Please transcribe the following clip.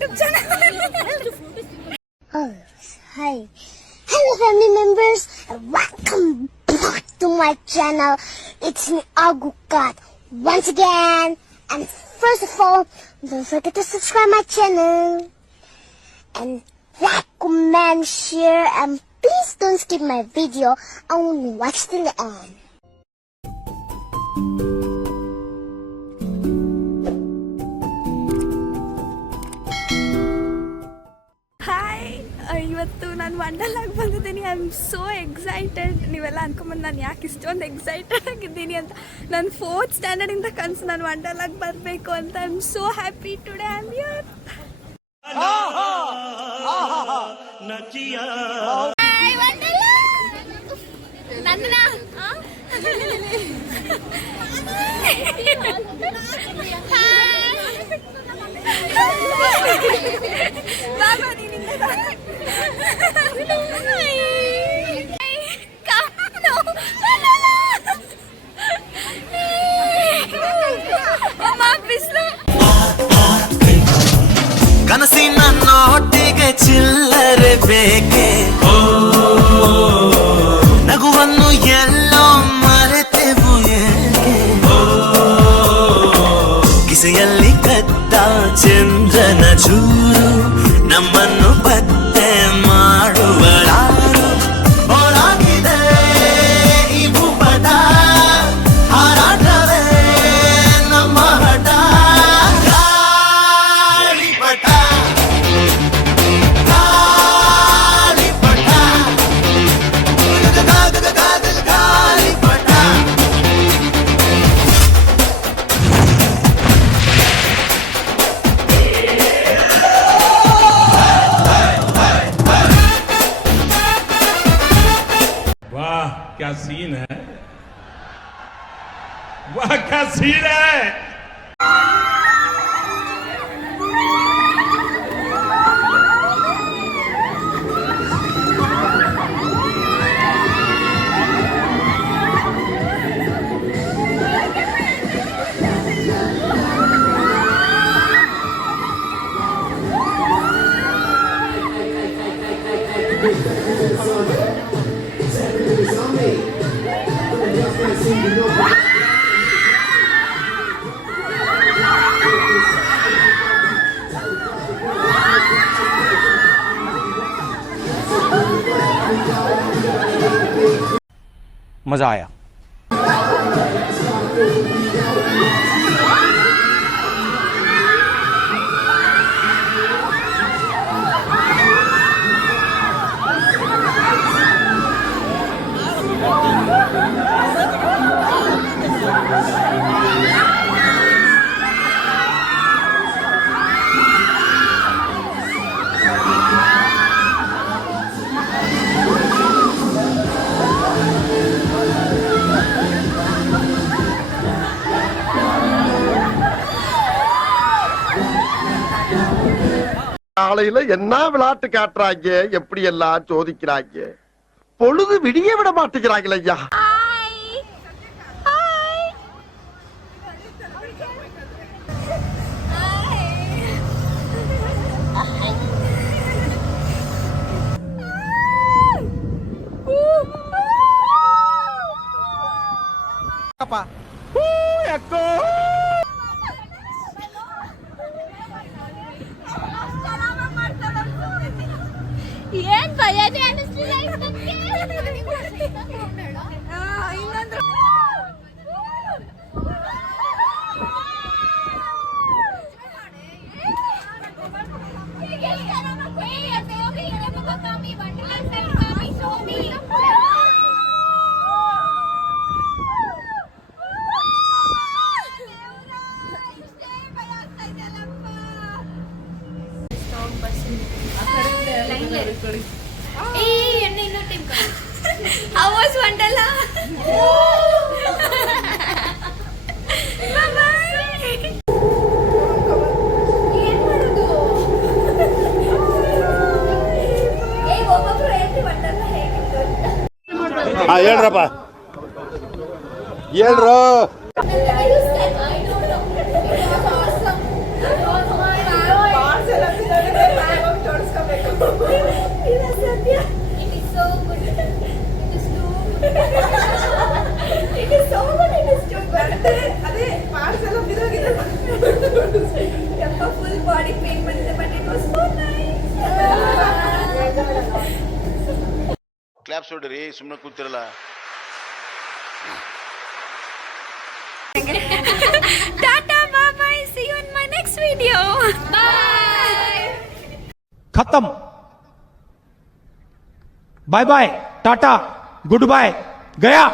YouTube channel. Oh, hi. Hello family members, and welcome back to my channel. It's me, Agukat, once again. And first of all, don't forget to subscribe my channel. And like, comment, share, and please don't skip my video. Only watch till the end. ಇವತ್ತು ನಾನು ವಂಡರ್ಲಾಗ್ ಬಂದಿದ್ದೀನಿ. I am so excited. ನೀವೆಲ್ಲ ಅನ್ಕೊಂಬಂದು ನಾನು ಯಾಕೆ ಇಷ್ಟೊಂದು excited ಆಗಿದ್ದೀನಿ ಅಂತ. ನಾನು 4th ಸ್ಟ್ಯಾಂಡರ್ಡಿಂದ ಕನಸು ನಾನು ವಂಡರ್ಲಾಗ್ ಬರಬೇಕು ಅಂತ. I am so happy today. I am here. ಬಾಬಾ ನೀನಿಂದ ಕನಸಿನ ನೋಟಿಗೆ ಚಿಲ್ಲರೆ ಬೇಕೆ, ನಗುವನ್ನು ಎಲ್ಲೋ ಮರೆತೆವು ಏಕೆ, ಕಿಸೆಯಲ್ಲಿ ಕದ್ದ ಚಂದ್ರನ ಚೂರು ನಮ್ಮನ್ನು ಪತ್ತೆ ಮಾಡುವಳಾರು. ಹೊರಗಿದೆ ಈ ಭೂಪಟ, ಹಾರಾಟವೇ ನಮ್ಮ ಹಠ. ಗಾಳಿಪಟ ಗಾಳಿಪಟ ಗಾಳಿಪಟ. वाह क्या सीन है, वाह क्या सीन है. मज़ा आया. காலையில என்ன விளையாட்டு காட்டுறாங்க, எப்படி எல்லாம் சோதிக்கிறாங்க. பொழுது விடிய விட மாட்டேங்கிறாங்களே ஐயா. ಏನ್ ಭಯನೇ ಅನಿಸ್ಲಿಲ್ಲ ಇನ್ನೊಂದು How was Wonderla? ಹೇಳ್ರಪ್ಪ ಹೇಳ್ರು. ಕ್ಲಾಪ್ಸ್ ಹೊಡ್ರಿ ಸುಮ್ಮನೆ ಕೂತಿರಲ್ಲ. Tata, bye bye. See you in my next video. Bye. खत्म. बाय बाय, टाटा, गुड बाय, गया.